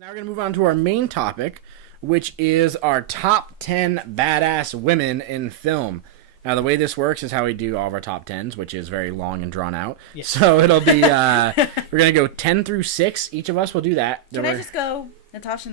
Now we're going to move on to our main topic, which is our top 10 badass women in film. Now, the way this works is how we do all of our top 10s, which is very long and drawn out. Yes. So it'll be, we're going to go 10 through 6. Each of us will do that. Can I just go Natasha?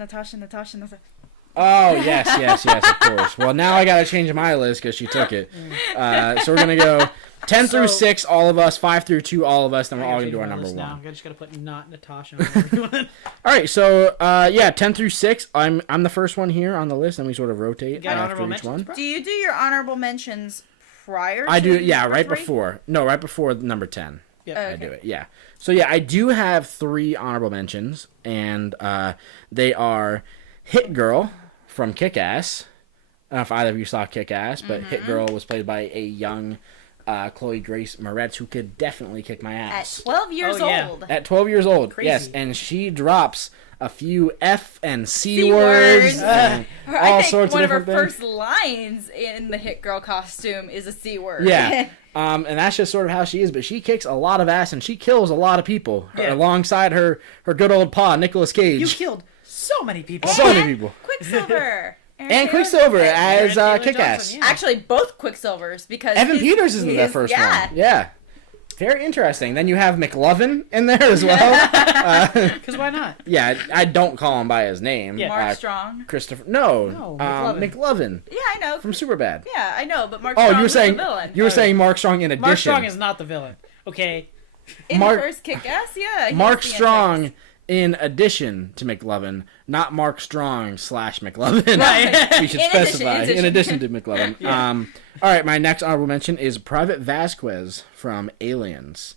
Oh, yes, of course. Well, now I got to change my list because she took it. So we're going to go 10 through 6, all of us, 5 through 2, all of us, then we're all going to do our number 1. Now. I just got to put not Natasha on everyone. All right, so, 10 through 6, I'm the first one here on the list, and we sort of rotate after each one. Do you do your honorable mentions prior to I do, yeah, right 3? before. No, right before number 10. Yep. Okay. I do it, yeah. So, yeah, I do have 3 honorable mentions, and they are Hit Girl from Kick-Ass. I don't know if either of you saw Kick-Ass, but Hit Girl was played by a young Chloe Grace Moretz, who could definitely kick my ass. At 12 years old. At 12 years old, Crazy. yes. And she drops a few F and C words. And all sorts of different things. One of her first lines in the Hit Girl costume is a C word. Yeah. And that's just sort of how she is. But she kicks a lot of ass, and she kills a lot of people alongside her good old pa, Nicolas Cage. You killed so many people. So many people. Quicksilver. And Quicksilver as Kick-Ass. Yeah. Actually, both Quicksilvers, because Evan Peters is in that first one. Yeah. Very interesting. Then you have McLovin in there as well. Because why not? Yeah, I don't call him by his name. Yeah. Mark Strong. Christopher. No, McLovin. Yeah, I know. From Superbad. Yeah, I know, but Mark Strong is the villain. You were saying Mark Strong in addition. Mark Strong is not the villain. Okay. In the first Kick-Ass, yeah. Mark Strong in addition to McLovin, not Mark Strong / McLovin. Right. We should specify. In addition to McLovin. Yeah. All right, my next honorable mention is Private Vasquez from Aliens.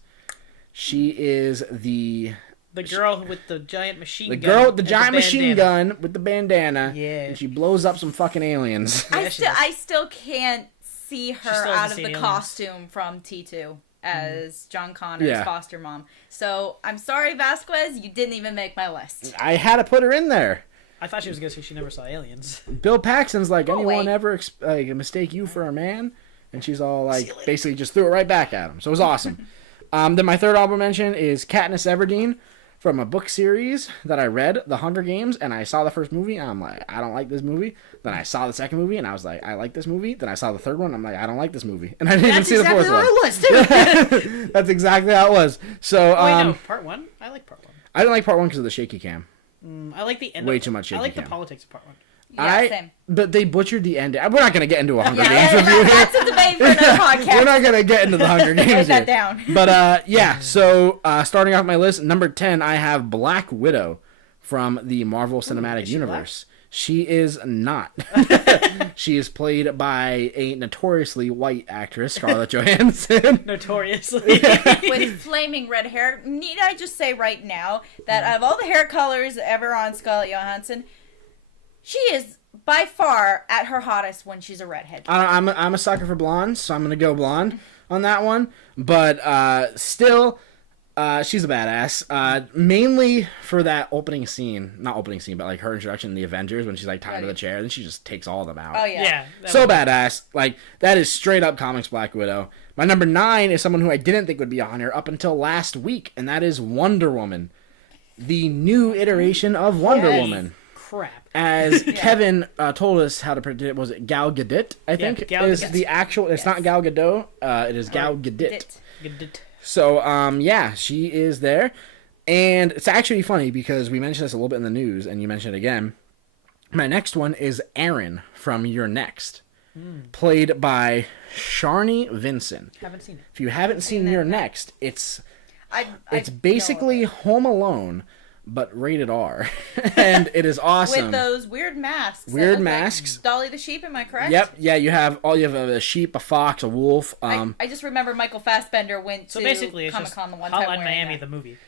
She is the girl with the giant machine gun. The girl with the giant machine gun with the bandana. Yeah. And she blows up some fucking aliens. I still can't see her out of the costume from T2 as John Connor's foster mom. So, I'm sorry, Vasquez, you didn't even make my list. I had to put her in there. I thought she was going to say she never saw Aliens. Bill Paxton's like, anyone ever mistake you for a man? And she's all like, basically just threw it right back at him. So it was awesome. Then my third honorable mention is Katniss Everdeen from a book series that I read, The Hunger Games, and I saw the first movie, and I'm like, I don't like this movie. Then I saw the second movie, and I was like, I like this movie. Then I saw the third one, and I'm like, I don't like this movie. And I didn't even see the fourth one. That's exactly how it was, too. That's exactly how it was. So, wait, no, part 1? I like part 1. I didn't like part 1 because of the shaky cam. I like the end. Way too much shaky I like cam. the politics of part 1. Yeah, same. But they butchered the end. We're not going to get into a Hunger Games review here. That's a debate for another podcast. We're not going to get into the Hunger Games Write that down. But, so starting off my list, number 10, I have Black Widow from the Marvel Cinematic Universe. She is not. She is played by a notoriously white actress, Scarlett Johansson. Notoriously. With flaming red hair. Need I just say right now that out of all the hair colors ever on Scarlett Johansson, she is by far at her hottest when she's a redhead. I'm a sucker for blondes, so I'm going to go blonde on that one. But still, she's a badass. Mainly for that opening scene. Not opening scene, but like her introduction in the Avengers when she's like tied to the chair. Then she just takes all of them out. Oh, yeah. So badass. Like, that is straight up comics Black Widow. My number 9 is someone who I didn't think would be on here up until last week, and that is Wonder Woman. The new iteration of Wonder Woman. Crap. As Kevin told us how to predict, was it Gal Gadot? I think is the actual. It's not Gal Gadot. It is Gal Gadot. So she is there, and it's actually funny because we mentioned this a little bit in the news, and you mentioned it again. My next one is Aaron from You're Next, played by Sharni Vinson. Haven't seen it. If you haven't seen You're Next, it's basically Home Alone, but rated R. And it is awesome. With those weird masks. Weird masks. Like Dolly the sheep, am I correct? Yep. Yeah, you have a sheep, a fox, a wolf. I just remember Michael Fassbender went to Comic-Con the one time Hotline Miami, the movie.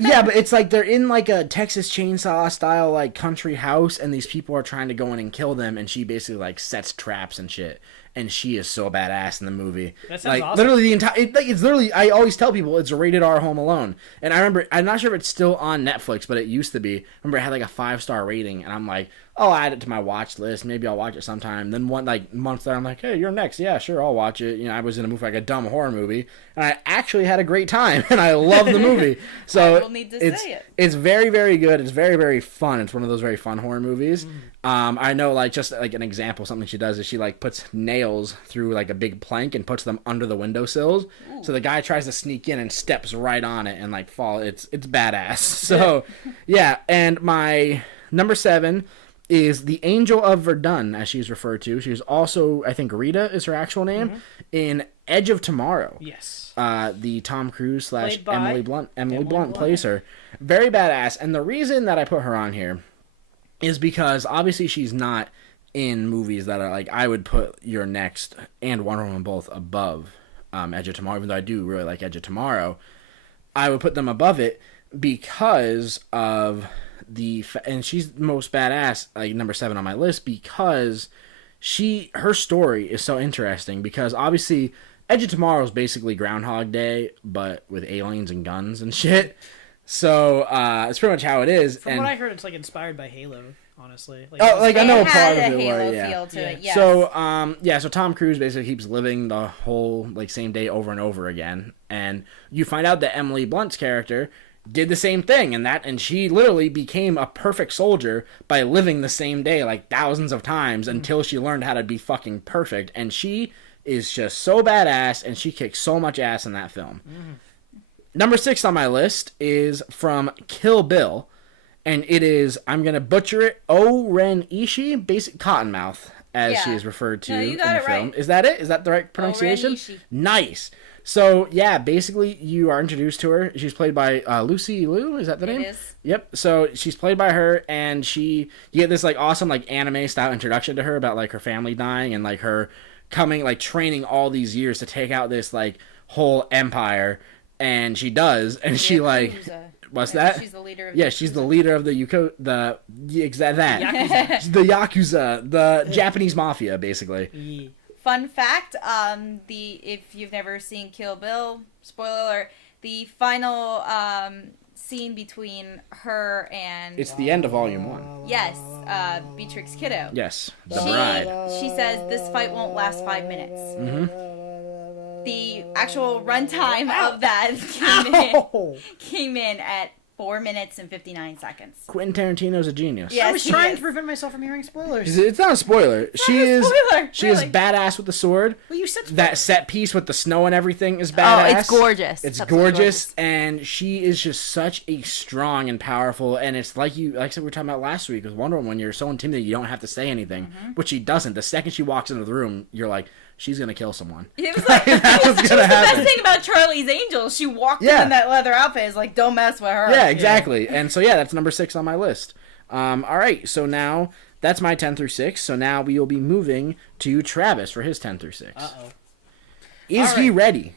Yeah, but it's like they're in like a Texas Chainsaw style like country house, and these people are trying to go in and kill them, and she basically like sets traps and shit. and she is so badass in the movie. That sounds like awesome. literally the entire. It's literally. I always tell people it's a rated R Home Alone, and I remember. I'm not sure if it's still on Netflix, but it used to be. I remember it had like a 5-star rating, and I'm like, I'll add it to my watch list. Maybe I'll watch it sometime. Then one like months later, I'm like, hey, you're next. Yeah, sure, I'll watch it. I was in a movie like a dumb horror movie, and I actually had a great time, and I love the movie. So I will need to say it. It's very, very good. It's very, very fun. It's one of those very fun horror movies. I know, like, just like an example, something she does is she like puts nails through like a big plank and puts them under the windowsills. Ooh. So the guy tries to sneak in and steps right on it and like fall. It's badass. So yeah, and my number 7 is the Angel of Verdun, as she's referred to. She's also, I think, Rita is her actual name in Edge of Tomorrow. Yes. The Tom Cruise / Played by Emily Blunt. Emily Blunt plays her. Very badass. And the reason that I put her on here is because obviously she's not in movies that are like, I would put Your Next and Wonder Woman both above Edge of Tomorrow, even though I do really like Edge of Tomorrow. I would put them above it because of and she's the most badass, like number 7 on my list, because her story is so interesting, because obviously Edge of Tomorrow is basically Groundhog Day, but with aliens and guns and shit. So it's pretty much how it is. From what I heard, it's like inspired by Halo, honestly. Like, I know it part had of a it Halo was, yeah. feel to it, yes. So Tom Cruise basically keeps living the whole like same day over and over again, and you find out that Emily Blunt's character did the same thing, and she literally became a perfect soldier by living the same day like thousands of times until she learned how to be fucking perfect, and she is just so badass, and she kicks so much ass in that film. Number 6 on my list is from Kill Bill, and it is, I'm going to butcher it, O-Ren Ishii, basic Cottonmouth, as she is referred to in the film. Right. Is that it? Is that the right pronunciation? O-Ren Ishii. Nice. So, yeah, basically, you are introduced to her. She's played by Lucy Liu. Is that the name? It is. Yep. So, she's played by her, and you get this, like, awesome, like, anime-style introduction to her about, like, her family dying and, like, her coming, like, training all these years to take out this, like, whole empire. And she does, and she, like... What's that? She's the leader of she's the leader of the Yakuza, the Japanese mafia, basically. Fun fact, if you've never seen Kill Bill, spoiler alert, the final scene between her and... It's the end of Volume 1. Yes, Beatrix Kiddo. Yes, the bride. She says this fight won't last 5 minutes. Mm-hmm. The actual runtime of that came in at 4 minutes and 59 seconds. Quentin Tarantino's a genius. Yes, I was trying to prevent myself from hearing spoilers. It's not a spoiler. She is badass with the sword. Well, you said spoilers. That set piece with the snow and everything is badass. Oh, it's gorgeous. It's gorgeous, and she is just such a strong and powerful. And it's like I said, we were talking about last week with Wonder Woman. When you're so intimidated, you don't have to say anything, which she doesn't. The second she walks into the room, you're like, she's gonna kill someone. It was like that's what's gonna happen. The best thing about Charlie's Angels, she walked in that leather outfit. It's like, don't mess with her. Yeah, exactly. Yeah. And so that's number 6 on my list. All right, so now that's my 10 through 6. So now we will be moving to Travis for his 10 through 6. Is he ready?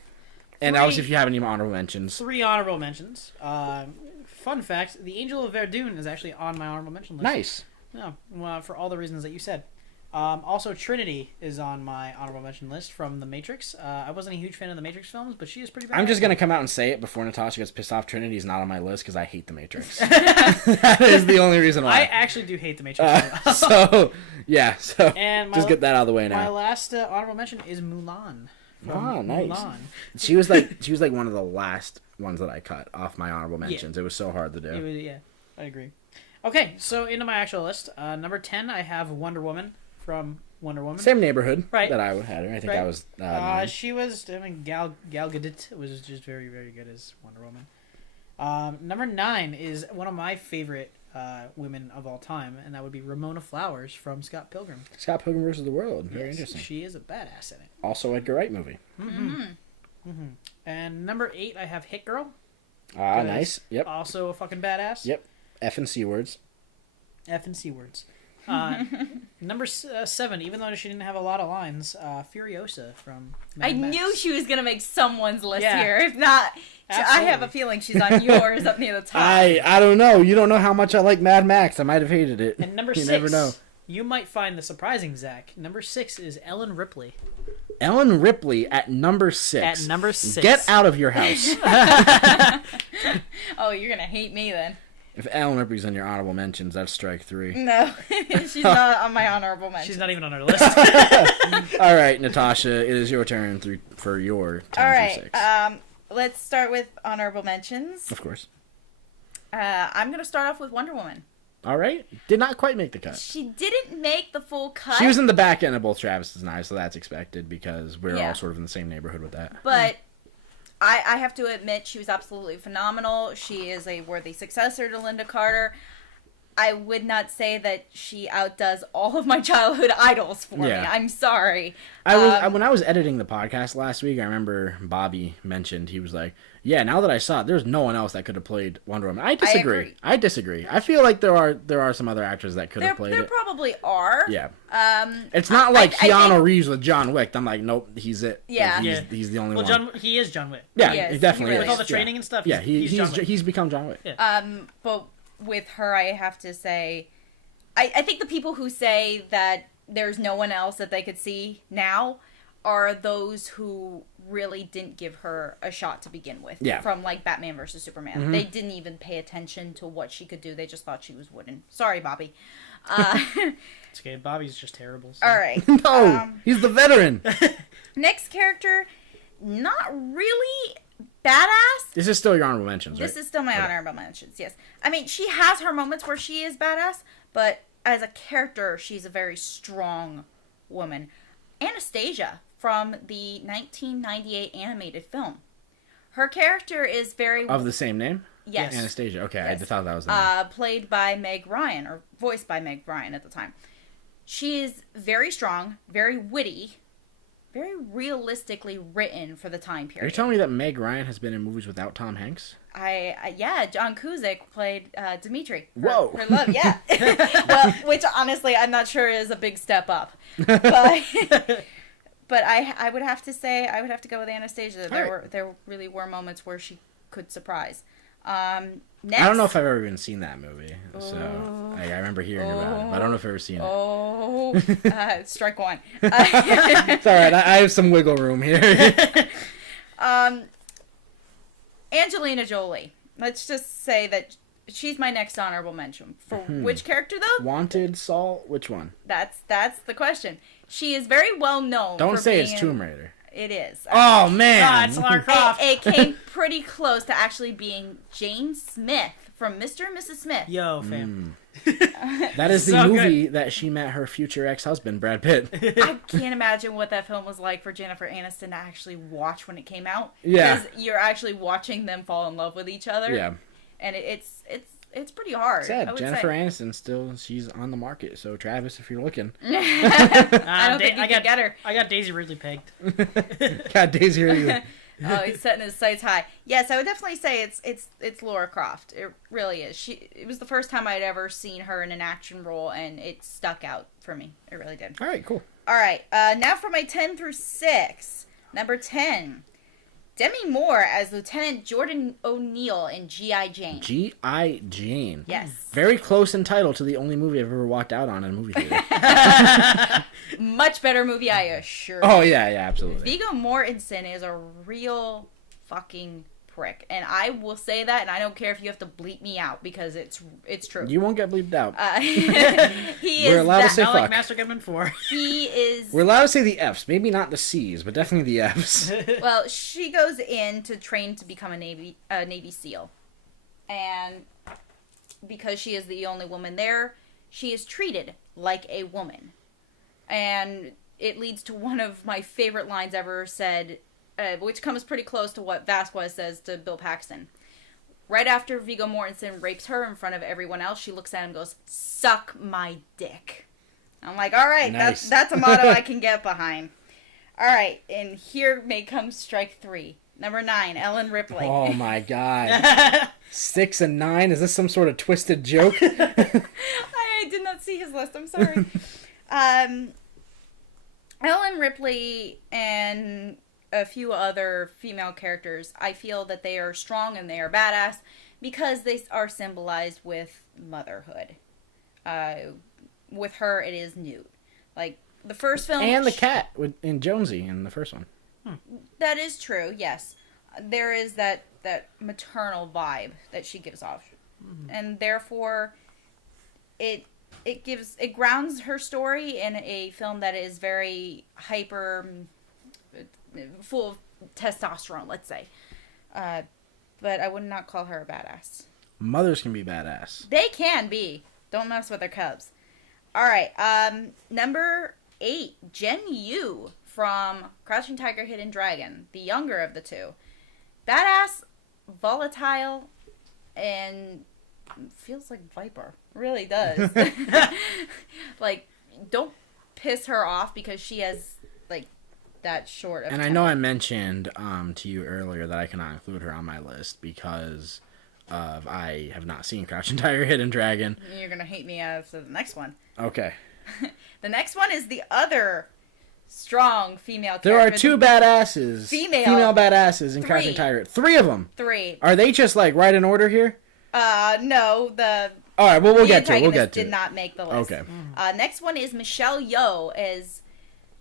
And obviously, if you have any honorable mentions. 3 honorable mentions. Fun fact: the Angel of Verdun is actually on my honorable mention list. Nice. Yeah, for all the reasons that you said. Also, Trinity is on my honorable mention list from The Matrix. I wasn't a huge fan of the Matrix films, but she is pretty bad. I'm just going to come out and say it before Natasha gets pissed off. Trinity is not on my list because I hate The Matrix. That is the only reason why. I actually do hate The Matrix. So and just get that out of the way now. My last honorable mention is Mulan. Oh, nice. Mulan. She was like one of the last ones that I cut off my honorable mentions. It was so hard to do. I agree. Okay, so into my actual list. Number 10, I have Wonder Woman. From Wonder Woman. Same neighborhood that I had her. I think I was... she was... Gal Gadot was just very, very good as Wonder Woman. Number 9 is one of my favorite women of all time, and that would be Ramona Flowers from Scott Pilgrim. Scott Pilgrim vs. the World. Very interesting. She is a badass in it. Also Edgar Wright movie. And number 8, I have Hit Girl. Nice. Yep. Also a fucking badass. Yep. F and C words. F and C words. Number 7, even though she didn't have a lot of lines, Furiosa from Mad Max. Knew she was gonna make someone's list here. If not, absolutely. I have a feeling she's on yours up near the top. I don't know. You don't know how much I like Mad Max. I might have hated it. And number 6, never know. You might find the surprising, Zach. Number 6 is Ellen Ripley. Ellen Ripley at number 6. At number 6. Get out of your house. Oh, you're gonna hate me then. If Ellen Ripley's on your honorable mentions, that's strike 3. No, she's not on my honorable mention. She's not even on our list. All right, Natasha, it is your turn for your 10 All through 6. right, let's start with honorable mentions. Of course. I'm gonna start off with Wonder Woman. All right. Did not quite make the cut. She didn't make the full cut. She was in the back end of both Travis's and I, so that's expected because we're Yeah. all sort of in the same neighborhood with that. But I have to admit, she was absolutely phenomenal. She is a worthy successor to Linda Carter. I would not say that she outdoes all of my childhood idols for me. I'm sorry. When I was editing the podcast last week, I remember Bobby mentioned, he was like, yeah, now that I saw it, there's no one else that could have played Wonder Woman. I disagree. I feel like there are some other actors that could have played it. There probably are. Yeah. It's not like Keanu Reeves with John Wick. I'm like, nope, he's it. Yeah. He's the only one. Well, he is John Wick. Yeah, He is. he definitely He is. really With all the training and stuff, Yeah, he's become John Wick. Yeah. But with her, I have to say, I think the people who say that there's no one else that they could see now are those who really didn't give her a shot to begin with. Yeah. From like Batman versus Superman. Mm-hmm. They didn't even pay attention to what she could do. They just thought she was wooden. Sorry, Bobby. It's okay. Bobby's just terrible. So. All right. No, he's the veteran. Next character, not really badass. This is still your honorable mentions, right? This is still my honorable mentions, yes. I mean, she has her moments where she is badass, but as a character, she's a very strong woman. Anastasia from the 1998 animated film. Her character is very... Of the same name? Yes. Anastasia. Okay, Yes. I thought that was the name. Played by Meg Ryan, or voiced by Meg Ryan at the time. She is very strong, very witty, very realistically written for the time period. Are you telling me that Meg Ryan has been in movies without Tom Hanks? Yeah, John Cusack played Dimitri. Whoa. Her love, yeah. Well, which honestly, I'm not sure is a big step up. But I would have to say, I would have to go with Anastasia. There really were moments where she could surprise. Next, I don't know if I've ever even seen that movie, so I remember hearing about it, but I don't know if I've ever seen it. Strike one. It's all right. I have some wiggle room here. Angelina Jolie. Let's just say that she's my next honorable mention. For which character, though? Wanted, Saul? Which one? That's the question. She is very well known. Don't for say being it's Tomb Raider. It is. Oh, man. It's Lara Croft. It came pretty close to actually being Jane Smith from Mr. and Mrs. Smith. Yo, fam. That is the So movie that she met her future ex-husband, Brad Pitt. I can't imagine what that film was like for Jennifer Aniston to actually watch when it came out. Yeah. Because you're actually watching them fall in love with each other. Yeah. And it's pretty hard. I Said would Jennifer say. Aniston still, she's on the market. So Travis, if you're looking, I don't think you can get her. I got Daisy Ridley pegged. got Daisy here. Oh, he's setting his sights high. Yes, I would definitely say it's Lara Croft. It really is. It was the first time I'd ever seen her in an action role, and it stuck out for me. It really did. All right, cool. All right, now for my 10 through 6. Number 10, Demi Moore as Lieutenant Jordan O'Neill in G.I. Jane. G.I. Jane. Yes. Very close in title to the only movie I've ever walked out on in a movie theater. Much better movie, I assure you. Oh, yeah, absolutely. Viggo Mortensen is a real fucking prick. And I will say that, and I don't care if you have to bleep me out, because it's true. You won't get bleeped out. We're allowed to say Not fuck. like Master Gunman 4. He is... We're allowed to say the F's. Maybe not the C's, but definitely the F's. Well, she goes in to train to become a Navy SEAL. And because she is the only woman there, she is treated like a woman. And it leads to one of my favorite lines ever said, which comes pretty close to what Vasquez says to Bill Paxton. Right after Viggo Mortensen rapes her in front of everyone else, she looks at him and goes, "Suck my dick." I'm like, all right, Nice. that's a motto I can get behind. All right, and here may come strike 3. Number 9, Ellen Ripley. Oh, my God. 6 and 9? Is this some sort of twisted joke? I did not see his list. I'm sorry. Ellen Ripley and a few other female characters, I feel that they are strong and they are badass because they are symbolized with motherhood. with her, it is Newt. Like the first film, And the cat in Jonesy in the first one. That is true. Yes, there is that maternal vibe that she gives off, and therefore, it grounds her story in a film that is very hyper, full of testosterone. Let's say, but I would not call her a badass. Mothers can be badass. They can be. Don't mess with their cubs. All right. Number 8, Jen Yu from Crouching Tiger, Hidden Dragon, the younger of the two. Badass, volatile, and feels like Viper. Really does. Like, don't piss her off because she has, like, that short of And I know I mentioned to you earlier that I cannot include her on my list because I have not seen Crouching Tiger, Hidden Dragon. You're going to hate me after the next one. Okay. The next one is the other strong female character. There are 2 badasses. Female badasses in 3. Crouching Tiger. 3 of them. 3. Are they just like right in order here? No, All right, well, we'll the get to it. We'll antagonist get to did it. not make the list. Okay. Next one is Michelle Yeoh as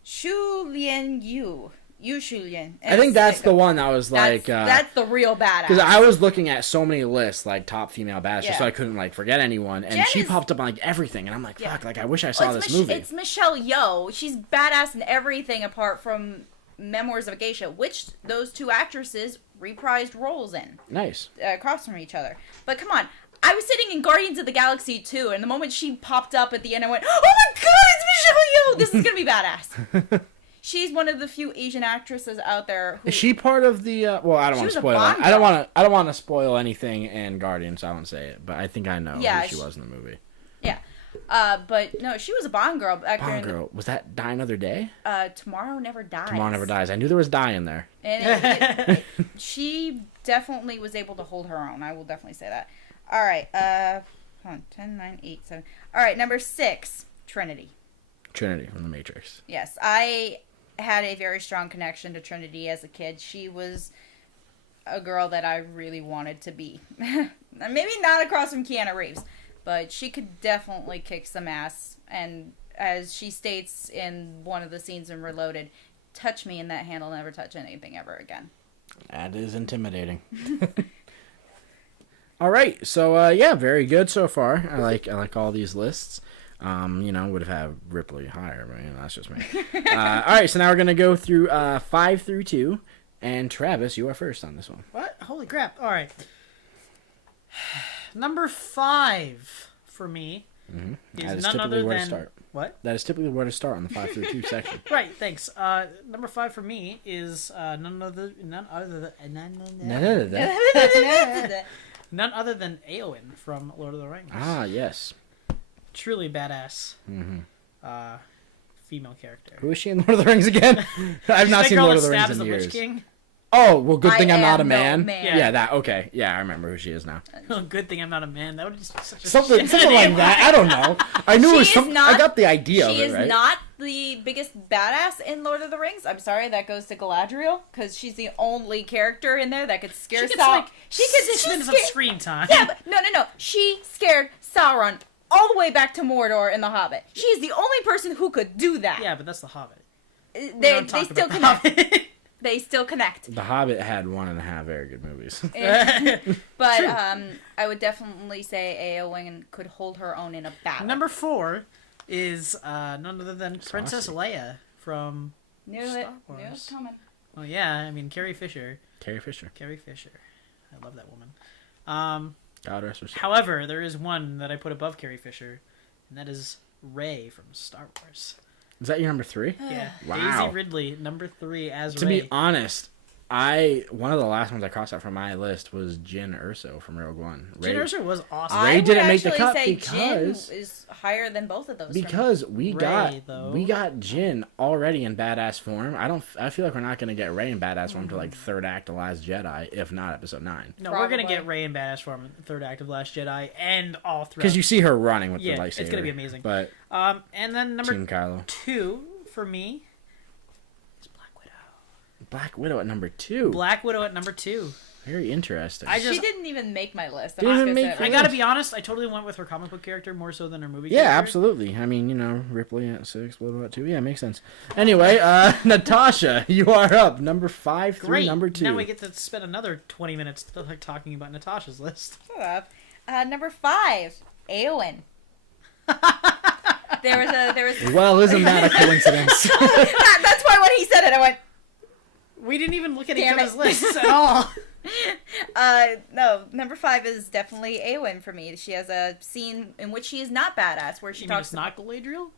Shu Lian Yu. Yu Shu Lian. I think that's the one that was like... That's the real badass. Because I was looking at so many lists, like top female badasses, Yeah. so I couldn't like forget anyone. And Jen she is- popped up on like everything, and I'm like, Yeah. fuck, like I wish I saw this movie. It's Michelle Yeoh. She's badass in everything apart from Memoirs of a Geisha, which those 2 actresses reprised roles in. Nice. Across from each other. But come on, I was sitting in Guardians of the Galaxy 2, and the moment she popped up at the end, I went, "Oh my god, it's Michelle Yeoh! This is gonna be badass." She's one of the few Asian actresses out there who... Is she part of the? Well, I don't want was to a spoil it. Bond I don't girl. want to. I don't want to spoil anything in Guardians. So I won't say it, but I think I know Yeah, who she was in the movie. Yeah. But no, she was a Bond girl back Bond during girl, was that Die Another Day? Tomorrow Never Dies. Tomorrow Never Dies. I knew there was die in there. And she definitely was able to hold her own. I will definitely say that. All right. Hold on. 10, 9, 8, 7. All right. Number 6, Trinity. Trinity from The Matrix. Yes, I had a very strong connection to Trinity as a kid. She was a girl that I really wanted to be. Maybe not across from Keanu Reeves, but she could definitely kick some ass. And as she states in one of the scenes in Reloaded, touch me and that hand will never touch anything ever again. That is intimidating. All right, so yeah, very good so far. I like all these lists. Would have had Ripley higher, but that's just me. All right, so now we're gonna go through 5 through 2, and Travis, you are first on this one. What? Holy crap! All right. Number 5 for me That is is none typically other where to than start. what? That is typically where to start on the 5 through 2 section. Right. Thanks. Number 5 for me is none other than none other than Éowyn from Lord of the Rings. Ah, yes. Truly badass. Mm-hmm. Female character. Who is she in Lord of the Rings again? I've not She's the seen girl Lord that of the Rings stabs in the years. Witch King. Oh, well, good thing I I'm not a am no man. man. Yeah, that, okay. Yeah, I remember who she is now. Oh, good thing I'm not a man. That would just be such a Something shit like name. that. I don't know. I knew it was She is something. not- I got the idea of She it, is right? not the biggest badass in Lord of the Rings. I'm sorry, that goes to Galadriel, because she's the only character in there that could scare She gets Sauron. like 6 minutes of screen time. Yeah, but no. She scared Sauron all the way back to Mordor in The Hobbit. She is the only person who could do that. Yeah, but that's The Hobbit. We They don't talk still about The connect. Hobbit. They still connect. The Hobbit had 1.5 very good movies. But True. I would definitely say Éowyn could hold her own in a battle. Number 4 is none other than Princess Leia from Knew Star it. Wars. Knew it was coming. Oh yeah, I mean Carrie Fisher. Carrie Fisher. I love that woman. God rest her soul. However, there is one that I put above Carrie Fisher, and that is Rey from Star Wars. Is that your number 3? Yeah. Wow. Daisy Ridley, number 3 as To Rey. be honest, one of the last ones I crossed out from my list was Jyn Erso from Rogue One. Jyn Erso was awesome. Ray I would didn't make the actually cut say because- Jyn is higher than both of those. for me. Because we got though. Jyn already in badass form. I feel like we're not gonna get Rey in badass form until like third act of Last Jedi, if not episode 9. No, we're gonna Probably. get Rey in badass form in the third act of Last Jedi and all throughout. Because you see her running with Yeah, the it's lightsaber. gonna be amazing. But And then number Team Kylo. 2 for me is Black Widow. Black Widow at number 2. Black Widow at number 2. Very interesting. She didn't even make my list. I gotta be honest, I totally went with her comic book character more so than her movie Yeah, character. absolutely. I mean, Ripley at 6, Blood about 2. Yeah, makes sense. Anyway, Natasha, you are up. Number 5 through number 2. Now we get to spend another 20 minutes talking about Natasha's list. Shut up. Number 5, Eowyn. There was. Well, isn't that a coincidence? That's why when he said it, I went. We didn't even look at each other's lists at all. No, number 5 is definitely Eowyn for me. She has a scene in which she is not badass, where she talks. It's not Galadriel?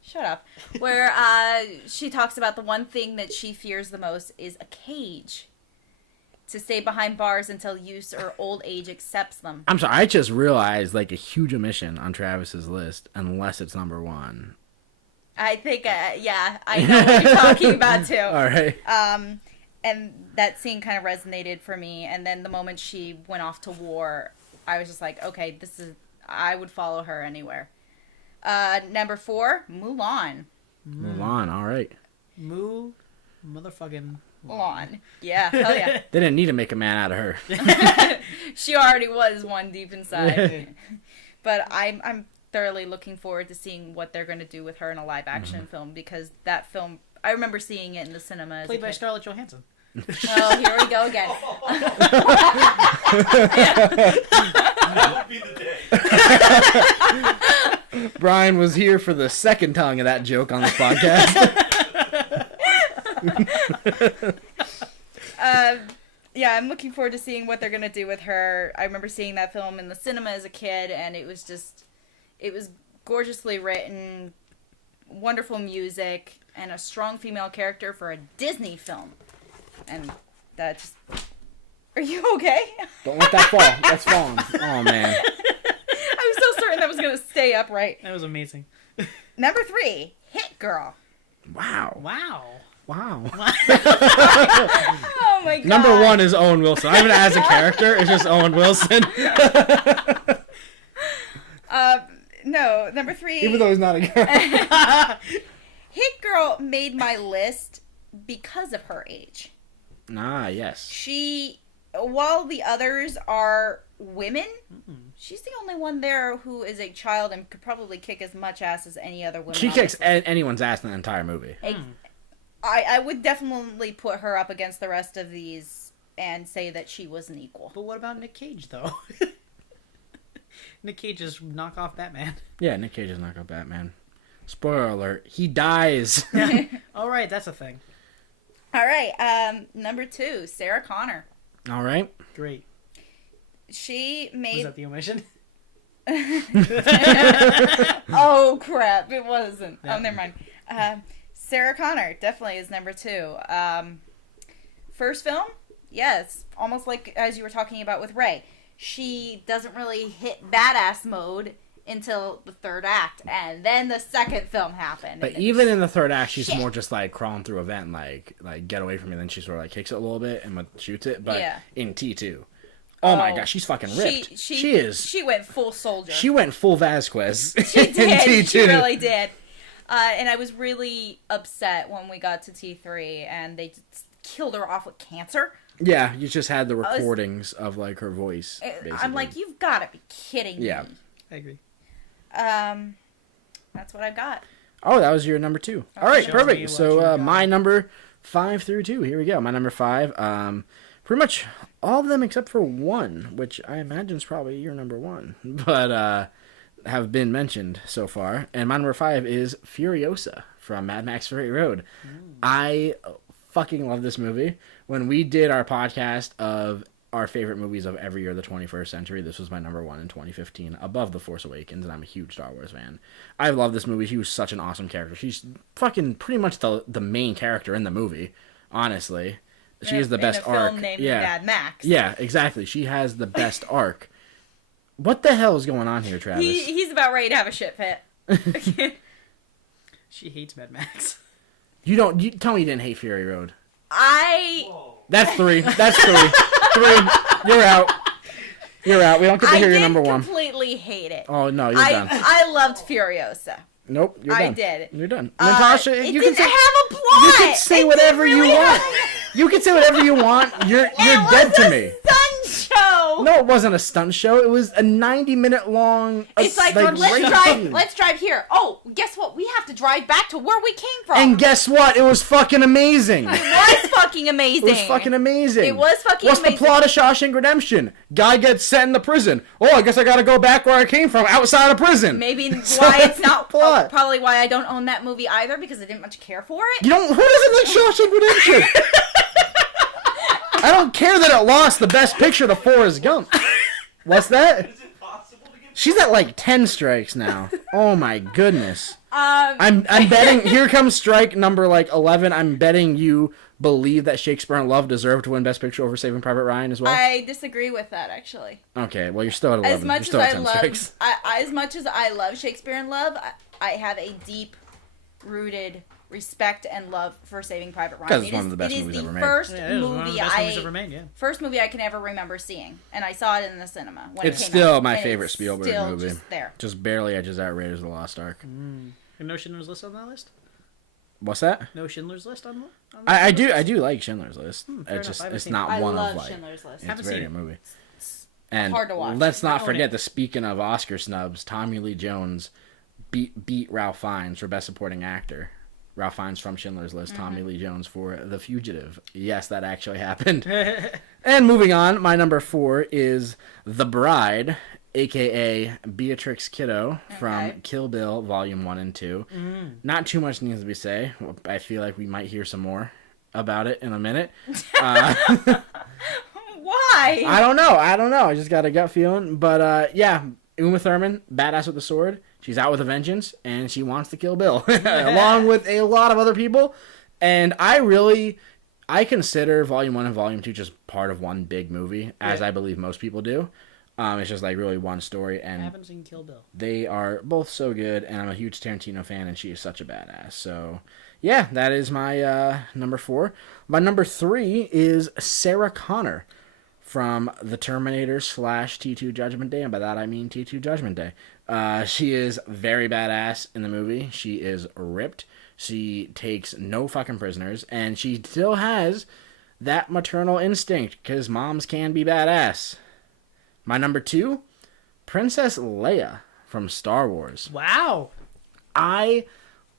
Shut up. Where she talks about the one thing that she fears the most is a cage. To stay behind bars until use or old age accepts them. I'm sorry, I just realized a huge omission on Travis's list, unless it's number 1. I think, yeah, I know what you're talking about too. All right. And that scene kind of resonated for me. And then the moment she went off to war, I was just like, okay, I would follow her anywhere. Number 4, Mulan. Mulan, all right. Motherfucking Mulan. Yeah, hell yeah. They didn't need to make a man out of her. She already was one deep inside. But I'm thoroughly looking forward to seeing what they're going to do with her in a live action film, because that film, I remember seeing it in the cinema. Played by Scarlett Johansson. Oh, here we go again. That would be the day. Brian was here for the second tongue of that joke on this podcast. Yeah, I'm looking forward to seeing what they're going to do with her. I remember seeing that film in the cinema as a kid, and it was gorgeously written, wonderful music, and a strong female character for a Disney film. And that just... Are you okay? Don't let that fall. That's falling. Oh, man. I was so certain that was going to stay upright. That was amazing. Number 3, Hit Girl. Wow. Oh my god. Number 1 is Owen Wilson. I even as a character, it's just Owen Wilson. No, number 3. Even though he's not a girl. Hit Girl made my list because of her age. Ah, yes. While the others are women, she's the only one there who is a child and could probably kick as much ass as any other woman. She kicks anyone's ass in the entire movie. I would definitely put her up against the rest of these and say that she was an equal. But what about Nick Cage, though? Nick Cage is knockoff Batman. Yeah, Nick Cage is knockoff Batman. Spoiler alert, he dies. All right, that's a thing. All right, number 2, Sarah Connor. All right. Great. She made... Was that the omission? Oh, crap, it wasn't. Yeah. Oh, never mind. Sarah Connor definitely is number 2. First film, yes, almost like as you were talking about with Rey. She doesn't really hit badass mode until the third act, and then the second film happened. But even in the third act, she's more just crawling through a vent, like get away from me. Then she sort of kicks it a little bit and shoots it. But in T2, oh my gosh, she's fucking ripped. She is. She went full soldier. She went full Vasquez. She did. In T2. She really did. And I was really upset when we got to T3 and they just killed her off with cancer. Yeah, you just had the recordings of her voice. Basically. I'm like, you've got to be kidding me. Yeah, I agree. That's what I got. Oh, that was your number 2. All right, perfect. So So my number 5 through 2. Here we go. My number 5. Pretty much all of them except for 1, which I imagine is probably your number 1, but have been mentioned so far. And my number 5 is Furiosa from Mad Max Fury Road. I fucking love this movie. When we did our podcast of our favorite movies of every year of the 21st century, this was my number 1 in 2015, above The Force Awakens, and I'm a huge Star Wars fan. I love this movie. She was such an awesome character. She's fucking pretty much the main character in the movie, honestly. She has the best arc. In a film named Mad Max. Yeah, exactly. She has the best arc. What the hell is going on here, Travis? He's about ready to have a shit fit. She hates Mad Max. You tell me you didn't hate Fury Road. That's 3. That's 3. 3. You're out. You're out. We don't get to hear your number 1. I completely hate it. Oh, no, you're done. I loved Furiosa. Nope, you're done. I did. You're done. Natasha, it you didn't can say, have a plot. You can say whatever you want. You can say whatever you want. You're dead to me. show. No, it wasn't a stunt show. It was a 90-minute long. It's like, let's drive here. Oh, guess what? We have to drive back to where we came from. And guess what? It was fucking amazing. It was fucking amazing. It was fucking amazing. It was fucking What's amazing. the plot of Shawshank Redemption? Guy gets sent into prison. Oh, I guess I gotta go back where I came from, outside of prison. Maybe So why that's it's not the plot. probably why I don't own that movie either, because I didn't much care for it. You don't. Who doesn't like Shawshank Redemption? I don't care that it lost the best picture to Forrest Gump. What's that? Is it possible to get? She's at like 10 strikes now. Oh my goodness. I'm I'm betting. Here comes strike number like 11. I'm betting you believe that Shakespeare in Love deserved to win Best Picture over Saving Private Ryan as well. I disagree with that, actually. Okay, well you're still at 11. As much you're as still I at 10 love, strikes. as much as I love Shakespeare in Love, I have a deep-rooted respect and love for Saving Private Ryan. 'Cause it's one of the best movies ever made. First Yeah, it is one of the movie best movies ever made, yeah. first movie I can ever remember seeing, and I saw it in the cinema when It's it came still out, my and favorite it's Spielberg still movie. Just there. Just barely edges out Raiders of the Lost Ark. No Schindler's List on that list? What's that? No Schindler's List on the I do like Schindler's List. fair It's enough. just I haven't it's seen not I one love of like Schindler's List. it's a Haven't very seen good it. movie. And hard to watch. let's not Own forget it. that speaking of Oscar snubs, Tommy Lee Jones beat Ralph Fiennes for Best Supporting Actor. Ralph Fiennes from Schindler's List, Tommy Lee Jones for The Fugitive. Yes, that actually happened. And moving on, my number 4 is The Bride, a.k.a. Beatrix Kiddo from Okay. Kill Bill Volume 1 and 2. Not too much needs to be said. I feel like we might hear some more about it in a minute. Why? I don't know. I just got a gut feeling. But yeah, Uma Thurman, badass with the sword. She's out with a vengeance, and she wants to kill Bill, along with a lot of other people. And I consider Volume 1 and Volume 2 just part of one big movie, as Yeah. I believe most people do. It's just like really one story, I and haven't seen Kill Bill. they are both so good, and I'm a huge Tarantino fan, and she is such a badass. So, yeah, that is my number 4. My number 3 is Sarah Connor from The Terminator / T2 Judgment Day, and by that I mean T2 Judgment Day. She is very badass in the movie. She is ripped. She takes no fucking prisoners, and she still has that maternal instinct, because moms can be badass. My number 2, Princess Leia from Star Wars. Wow. I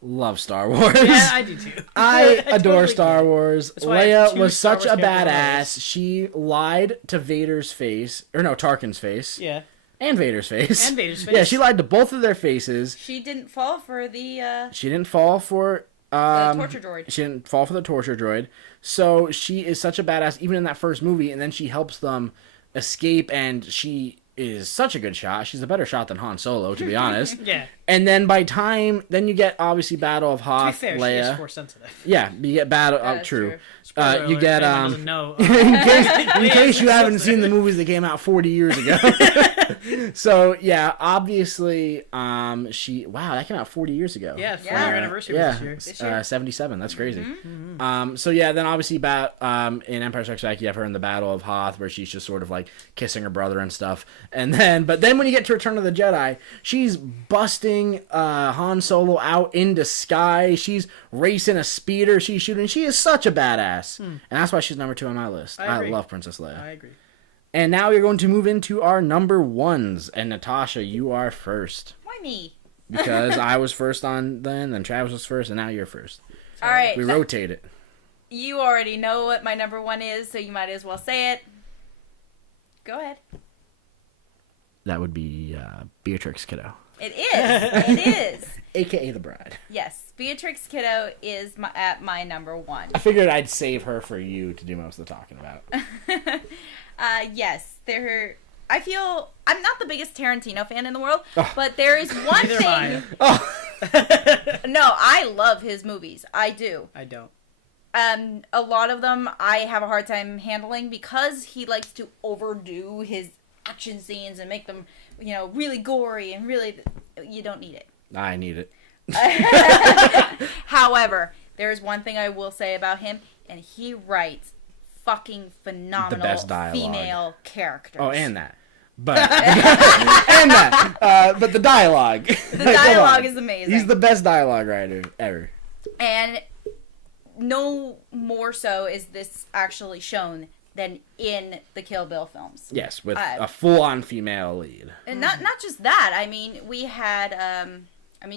love Star Wars. Yeah, I do too. I adore totally Star get it. Wars. That's why I have Leia two was Star such Wars a characters on my badass. list. She lied to Vader's face, or no, Tarkin's face, Yeah. and Vader's face. And Vader's Yeah, face. she lied to both of their faces. She didn't fall for the She didn't fall for torture droid. She didn't fall for the torture droid. So she is such a badass, even in that first movie, and then she helps them escape, and she is such a good shot. She's a better shot than Han Solo, to be honest. Yeah. And then then you get obviously Battle of To be Hoth, fair, she Leia. is force sensitive. Yeah, you get Battle. That is True. true. Spoiler You alert, get if anyone doesn't know. in case you haven't seen the movies that came out 40 years ago. So yeah, obviously, that came out 40 years ago. Yeah, 4-year Yeah. anniversary Yeah, was this year. This year. 77. That's crazy. So yeah, then obviously, in Empire Strikes Back, you have her in the Battle of Hoth, where she's just sort of like kissing her brother and stuff. But then when you get to Return of the Jedi, she's busting Han Solo out into sky. She's racing a speeder. She's shooting. She is such a badass, and that's why she's number 2 on my list. I I agree. love Princess Leia. I agree. And now we're going to move into our number 1s, and Natasha, you are first. Why me? Because I was first on then Travis was first, and now you're first. All right. We rotate it. You already know what my number 1 is, so you might as well say it. Go ahead. That would be Beatrix Kiddo, It is. It is. a.k.a. the Bride. Yes. Beatrix Kiddo is at my number 1. I figured I'd save her for you to do most of the talking about. Yes. I feel I'm not the biggest Tarantino fan in the world, but there is one Neither am thing. Oh, No, I love his movies. I do. I don't. A lot of them I have a hard time handling because he likes to overdo his action scenes and make them, really gory and really. You don't need it. I need it. However, there's one thing I will say about him, and he writes fucking phenomenal The best dialogue. female characters. Oh, and that. But and that. But the dialogue. The dialogue is amazing. He's the best dialogue writer ever. And no more so is this actually shown than in the Kill Bill films. Yes, with a full-on female lead. And not just that. I mean, we had.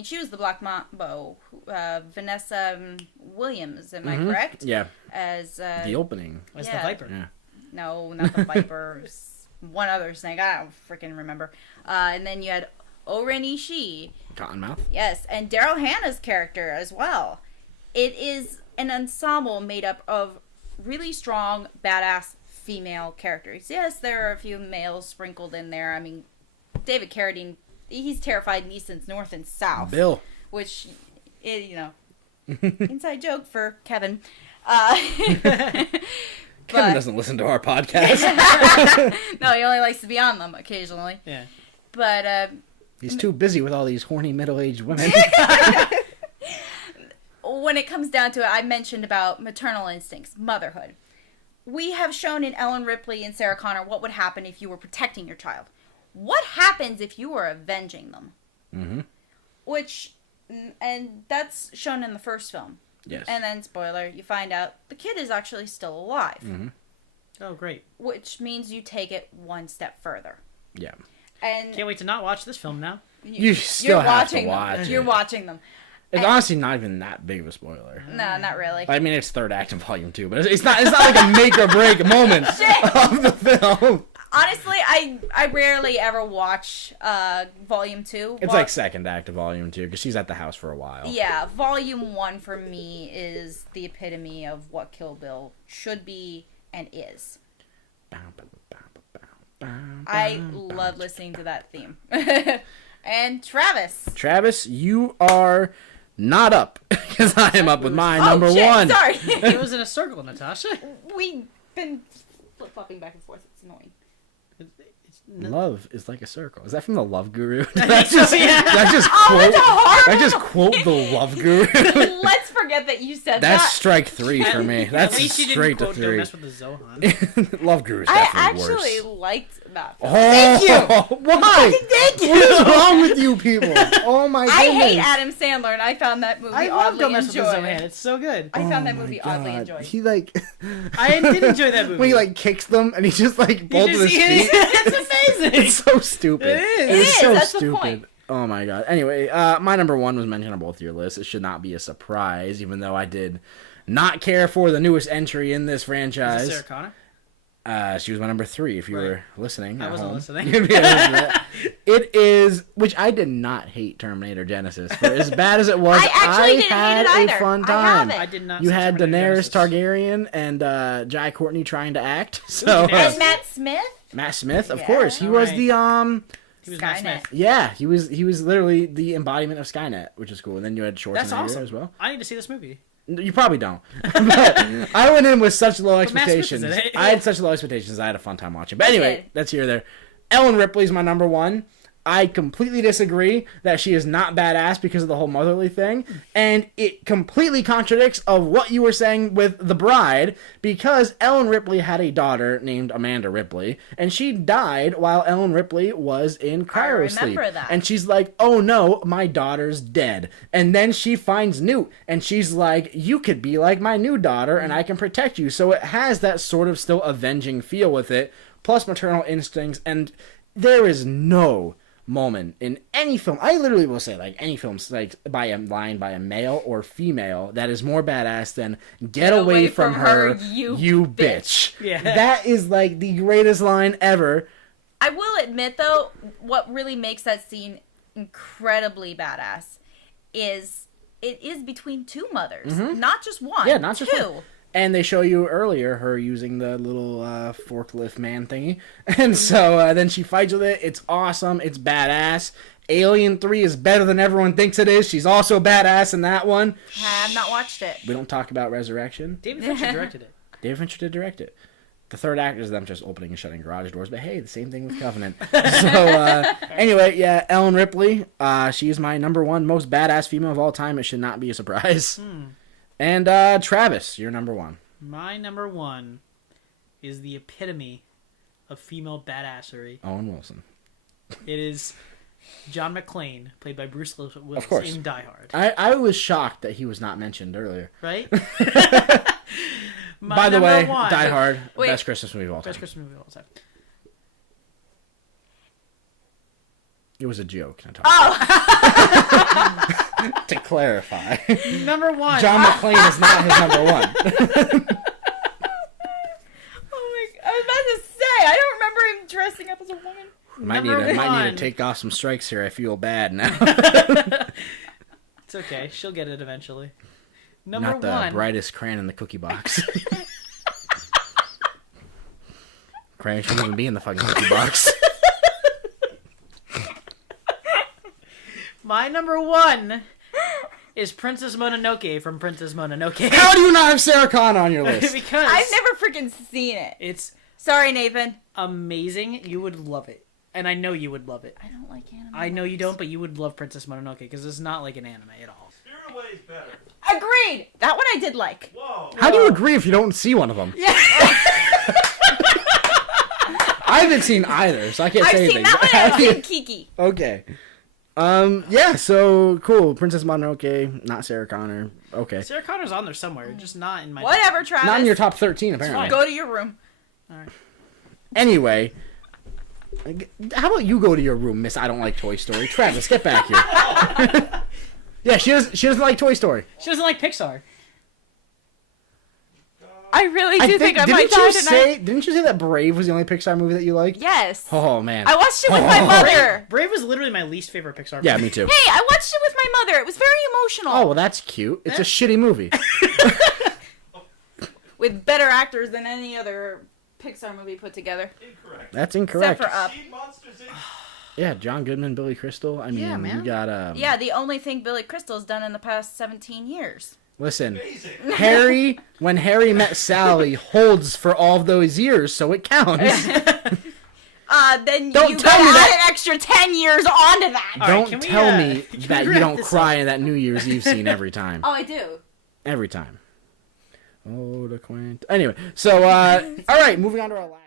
She was the Black Mambo, Vanessa Williams. Am I correct? Yeah. As the opening. As the Viper. Yeah. No, not the Viper. One other snake. I don't freaking remember. And then you had Oren Ishii. Cottonmouth. Yes, and Daryl Hannah's character as well. It is an ensemble made up of really strong, badass female characters. Yes, there are a few males sprinkled in there. I mean, David Carradine, he's terrified Neeson's North and South. Bill. Which, inside joke for Kevin. Kevin doesn't listen to our podcast. No, he only likes to be on them occasionally. Yeah. But, he's too busy with all these horny middle-aged women. When it comes down to it, I mentioned about maternal instincts, motherhood. We have shown in Ellen Ripley and Sarah Connor what would happen if you were protecting your child. What happens if you were avenging them? Mm-hmm. And that's shown in the first film. Yes. And then, spoiler, you find out the kid is actually still alive. Mm-hmm. Oh, great. Which means you take it one step further. Yeah. And can't wait to not watch this film now. You still have to watch it. You're watching them. It's honestly not even that big of a spoiler. No, not really. I mean, it's third act in volume 2, but it's not like a make or break moment of the film. Honestly, I rarely ever watch volume 2. It's like second act of volume 2 because she's at the house for a while. Yeah, volume 1 for me is the epitome of what Kill Bill should be and is. I love listening to that theme. And Travis, you are not up because I am up with my number one. Sorry. It was in a circle, Natasha. We've been flip-flopping back and forth. It's annoying. Love is like a circle. Is that from the Love Guru? That's I just quote the Love Guru. Let's forget that you said That's that. strike 3 for me. That's At least you straight didn't to quote Don't 3. Mess with the Zohan. Love Guru is I definitely actually worse. liked that film. Oh, thank you. Why? Thank you. What is wrong with you people? Oh my goodness. I hate Adam Sandler, and I found that movie I love oddly Don't Mess with the Zohan. enjoyable. It's so good. I found that Oh movie my oddly God. enjoyable. He like I did enjoy that movie. when he like kicks them and he just like bolts his feet. It's amazing. It's so stupid. It is. It's It is, so that's the stupid. point. Oh my God. Anyway, my number 1 was mentioned on both your lists. It should not be a surprise, even though I did not care for the newest entry in this Is franchise. it Sarah Connor? She was my number 3 if you Right. were listening. I at wasn't home. listening. It is, which I did not hate Terminator Genesis. For as bad as it was, I actually didn't had hate it a either. fun I time. have it. I did not. You see had Terminator Daenerys Genesis. Targaryen and Jai Courtney trying to act. So And Matt Smith? Matt Smith, of Yeah. course, he was Alright. the He was Matt Skynet. Smith. yeah, he was literally the embodiment of Skynet, which is cool. And then you had Schwarzenegger That's awesome. as well. I need to see this movie. You probably don't. But I went in with such low But Matt Smith is expectations. in it. I had such low expectations. I had a fun time watching. But anyway, did. that's here or there. Ellen Ripley's my number 1. I completely disagree that she is not badass because of the whole motherly thing. And it completely contradicts of what you were saying with The Bride, because Ellen Ripley had a daughter named Amanda Ripley, and she died while Ellen Ripley was in cryosleep. remember that. And she's like, oh no, my daughter's dead. And then she finds Newt, and she's like, you could be like my new daughter, and I can protect you. So it has that sort of still avenging feel with it, plus maternal instincts, and there is no moment in any film, I literally will say, like, any film, like, by a line by a male or female that is more badass than get away from her, you bitch. Yeah. That is, like, the greatest line ever. I will admit, though, what really makes that scene incredibly badass is it is between two mothers, not just one. Yeah, not just two. one. And they show you earlier her using the little forklift man thingy. And so then she fights with it. It's awesome. It's badass. Alien 3 is better than everyone thinks it is. She's also badass in that one. I have not watched it. We don't talk about Resurrection. David Fincher directed it. David Fincher did direct it. The third act is them just opening and shutting garage doors. But hey, the same thing with Covenant. So anyway, yeah, Ellen Ripley. She's my number 1 most badass female of all time. It should not be a surprise. And Travis, you're number 1. My number 1 is the epitome of female badassery. Owen Wilson. It is John McClane, played by Bruce Willis Of course. in Die Hard. I was shocked that he was not mentioned earlier. Right? By the way, one. Die Hard, Wait. best Christmas movie of all time. Best Christmas movie of all time. It was a joke. Natasha. Oh, To clarify, Number one. John McClane is not his number one. oh my! I was about to say I don't remember him dressing up as a woman. might Number need one. to take off some strikes here. I feel bad now. It's okay. She'll get it eventually. Number Not the one. brightest crayon in the cookie box. Crayon shouldn't even be in the fucking cookie box. My number one is Princess Mononoke from Princess Mononoke. How do you not have Sarah Connor on your list? Because I've never freaking seen it. it's Sorry, Nathan. amazing. You would love it. And I know you would love it. I don't like anime. I know you don't, but you would love Princess Mononoke because it's not like an anime at all. Spirit Away is better. Agreed. That one I did like. Whoa. How do you agree if you don't see one of them? Yeah. I haven't seen either, so I can't I've say seen anything. that one. And I've seen Kiki. Okay. Yeah, so cool. Princess Mononoke, not Sarah Connor. Okay. Sarah Connor's on there somewhere, just not in my. Whatever, Travis. Not in your top 13, apparently. Go to your room. All right. Anyway, how about you go to your room, Miss I don't like Toy Story? Travis, get back here. Yeah, she doesn't like Toy Story. She doesn't like Pixar. I really do think I might didn't die you tonight. didn't you say that Brave was the only Pixar movie that you liked? Yes. Oh man. I watched it with my mother. Brave was literally my least favorite Pixar. Yeah, movie. me too. Hey, I watched it with my mother. It was very emotional. Oh, well, that's cute. It's a shitty movie. With better actors than any other Pixar movie put together. Incorrect. That's incorrect. Except for Up. Seen Monsters Inc. Yeah, John Goodman, Billy Crystal. I mean, Yeah, man. you got Yeah, the only thing Billy Crystal's done in the past 17 years. Listen, Amazing. Harry, when Harry met Sally, holds for all of those years, so it counts. Then Don't you tell gotta me add that- an extra 10 years onto that. All right, Don't can we, tell me can we that you wrap don't this cry up? in that New Year's Eve scene every time. Oh, I do. Every time. Oh, the quaint. Anyway, so, all right, moving on to our last.